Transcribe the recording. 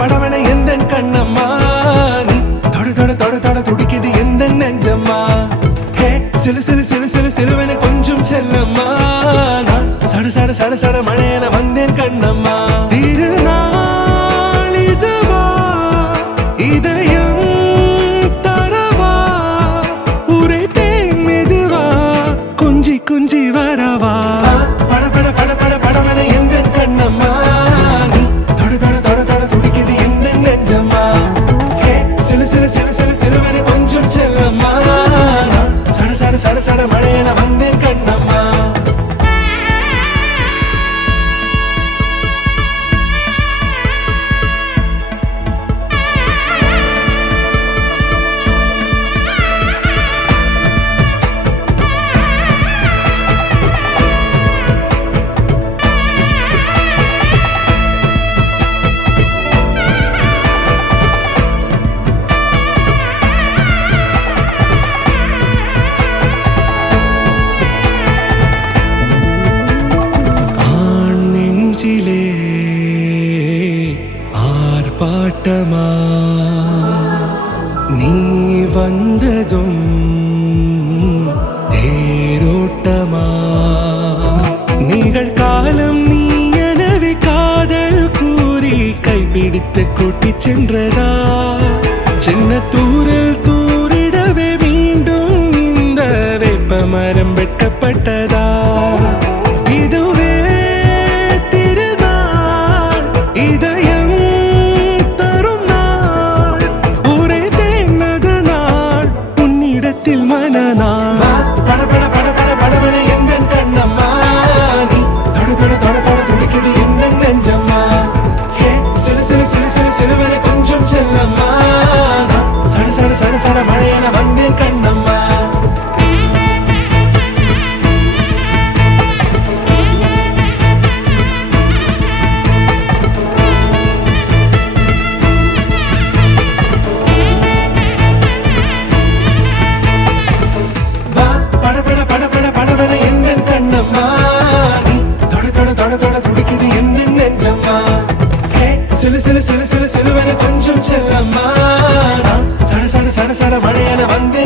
படவன எந்த கண்ணம்மா நீ தொட தொட தொட தொட துடிக்குது எந்த நெஞ்சம்மா ஹே சிலு சிலு சிலு சிலு சிலுவன கொஞ்சம் செல்லம்மா நான் சட சட சட சட மழையன வந்தேன் கண்ணம்மா திருநாள் இதுவா இதயம் தரவா உரைத்தேன் மெதுவா கொஞ்சி கொஞ்சி வரவா பட பட பட பட படவன எந்த கண்ணம்மா சட சட மழையன வந்தேன் கண்ணம்மா ஆர்ப்பாட்டமா நீ வந்ததும் தேரோட்டமா நிகழ்காலம் நீ எனவே காதல் கூறி கைப்பிடித்து கூட்டிச் சென்றதா சின்ன தூரல் தூரிடவே மீண்டும் இந்த வேப்ப மரம் வெட்கப்பட்டதா இதுவே திருநாள் இதயம் மனநாள் பட பட பட பட படவன எந்த கண்ணம்மா நீ தொட தொட தொட தொட துடிக்குது எந்த நெஞ்சம்மா ஹே சிலு சிலு சிலு சிலு சிலுவன கொஞ்சம் செல்லம்மா சட சட சட சட மழையன வந்தேன் கண்ணம்மா சிலு சிலு சிலு சிலு சிலுவன கொஞ்சம் செல்லம்மா சட சட சட சட மழையன வந்தேன்